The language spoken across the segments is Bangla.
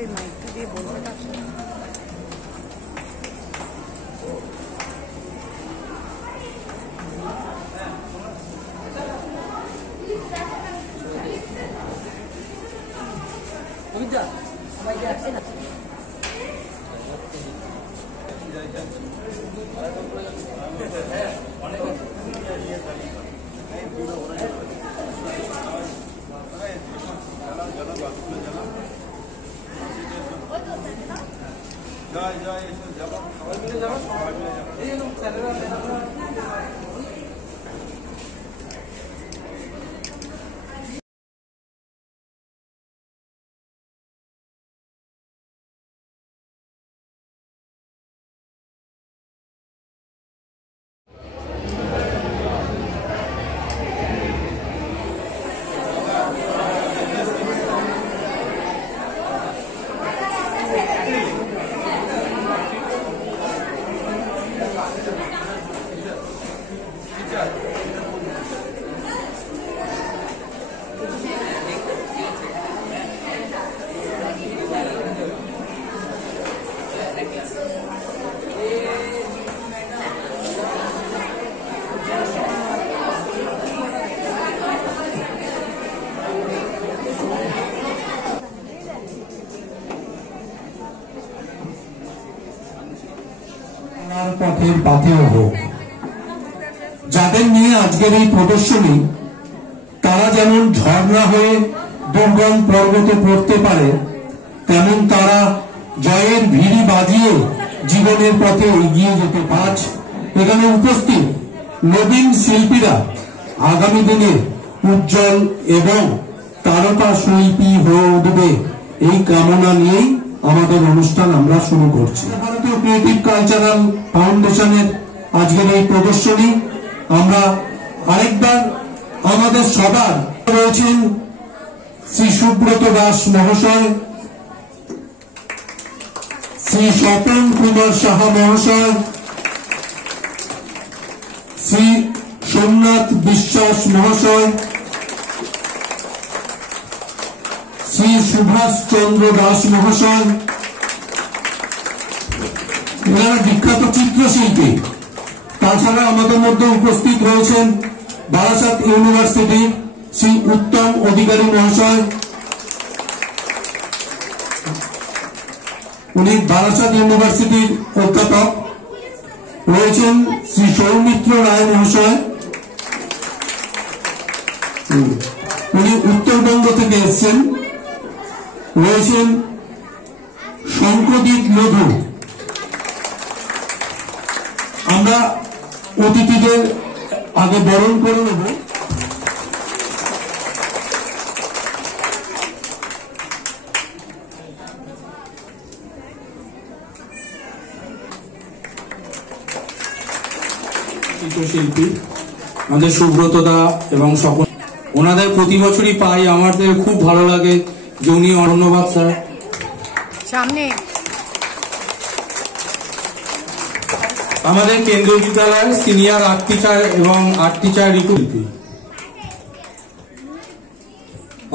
ওই মাইকটা দিয়ে বলতে পারছো পথের পাথেয় হোক। যাদের নিয়ে আজকের এই প্রদর্শনী তারা যেমন ঝর্ণা হয়ে দুর্গম পর্বতে পড়তে পারে, তেমন তারা জয়ের ভিড়ি বাজিয়ে জীবনের পথে এগিয়ে যেতে পারে। এখানে উপস্থিত নবীন শিল্পীরা আগামী দিনে উজ্জ্বল এবং তারকা শিল্পী হয়ে উঠবে, এই কামনা নিয়েই আমাদের অনুষ্ঠান আমরা শুরু করছি। ভারতীয় ক্রিয়েটিভ কালচারাল ফাউন্ডেশনের আজকের এই প্রদর্শনী আমরা আরেকবার আমাদের সবার রয়েছেন শ্রী সুব্রত দাস মহাশয়, শ্রী স্বপন কুমার সাহা মহাশয়, শ্রী সোমনাথ বিশ্বাস মহাশয়, শ্রী সুভাষ চন্দ্র দাস মহাশয়, এনারা বিখ্যাত চিত্রশিল্পী। তাছাড়া আমাদের মধ্যে উপস্থিত রয়েছেন বারাসাত ইউনিভার্সিটি শ্রী উত্তম অধিকারী মহাশয়, উনি বারাসাত ইউনিভার্সিটির অধ্যাপক। রয়েছেন শ্রী সৌমিত্র রায় মহাশয়, উনি উত্তরবঙ্গ থেকে এসছেন। রয়েছেন শঙ্করদীপ মধু। আমরা অতিথিদের আগে বরণ করে নেব। চিত্রশিল্পী আমাদের সুব্রত দা এবং সকল, ওনাদের প্রতি বছরই পাই, আমাদের খুব ভালো লাগে যে উনি। ধন্যবাদ স্যার। সামনে আমাদের কেন্দ্রীয় বিদ্যালয়ের সিনিয়র আর্ট টিচার এবং আর্ট টিচার ঋতুশিল্পী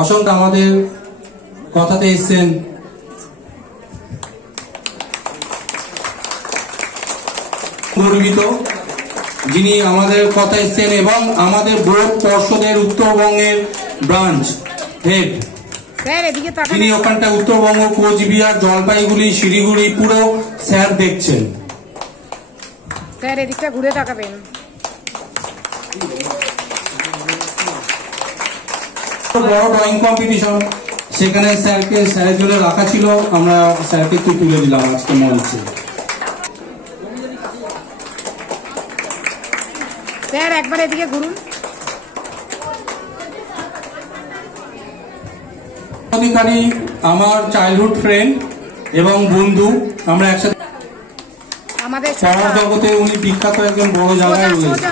অসংখ্য আমাদের কথাতে এসছেন। গর্বিত যিনি আমাদের কথা এসছেন এবং আমাদের বোর্ড পর্ষদের উত্তরবঙ্গের ব্রাঞ্চ হেড, তিনি ওখানটা উত্তরবঙ্গ, কোচবিহার, জলপাইগুড়ি, শিলিগুড়ি পুরো স্যার দেখছেন। স্যার এদিকটা ঘুরে তাকাবেন। বড় ড্রয়িং কম্পিটিশন, সেখানে স্যারের জন্য রাখা ছিল, আমরা স্যারকে একটু তুলে দিলাম আজকে মঞ্চে। স্যার একবার এদিকে ঘুরুন। অধিকারী আমার চাইল্ডহুড ফ্রেন্ড এবং বন্ধু, আমরা একসাথে আমাদের পড়ার জগতে উনি বিখ্যাত একজন বড় জায়গায় রয়েছে।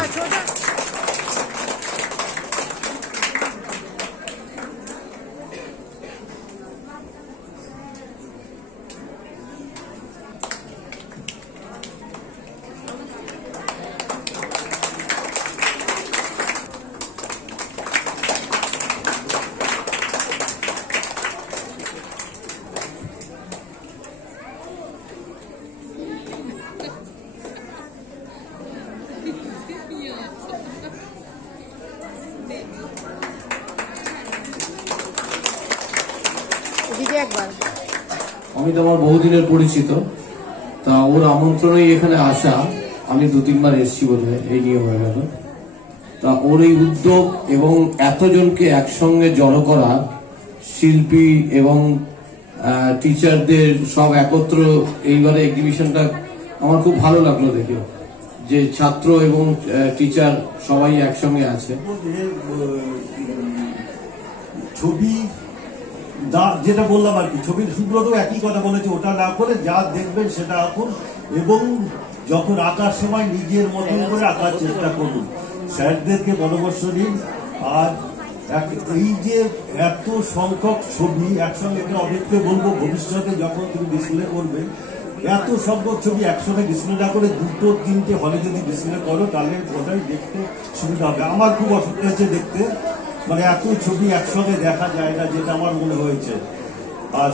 পরিচয় একবার। আমি তো আমার বহুদিনের পরিচিত, তা ওর আমন্ত্রণেই এখানে আসা। আমি 2-3 বার এসেছি বোধহয়, এই নিয়ে হয়ে গেল। তা ওর এই উদ্যোগ এবং এতজনকে একসঙ্গে জড়ো করা, শিল্পী এবং টিচারদের সব একত্র এইবারে এক্সিবিশনটা আমার খুব ভালো লাগলো দেখে, যে ছাত্র এবং টিচার সবাই একসঙ্গে আছে। ছবি যেটা বললাম আর কি, ছবির সুব্রত একই কথা বলেছে, ওটা না করে যা দেখবেন সেটা আঁকুন, এবং যখন আঁকার সময় নিজের মতন করে আঁকার চেষ্টা করুন। স্যারদেরকে পরামর্শ নিন। আর এই যে এত সংখ্যক ছবি একসঙ্গে, অনেককে বলবো ভবিষ্যতে যখন তুমি ডিসপ্লে করবে, এত সংখ্যক ছবি একসঙ্গে ডিসপ্লে না করে 2-3টে হলে যদি ডিসপ্লে করো, তাহলে ওটাই দেখতে সুবিধা হবে। আমার খুব অসুবিধা হচ্ছে দেখতে, মানে এত ছবি একসঙ্গে দেখা যায় না, যেটা আমার মনে হয়েছে। আর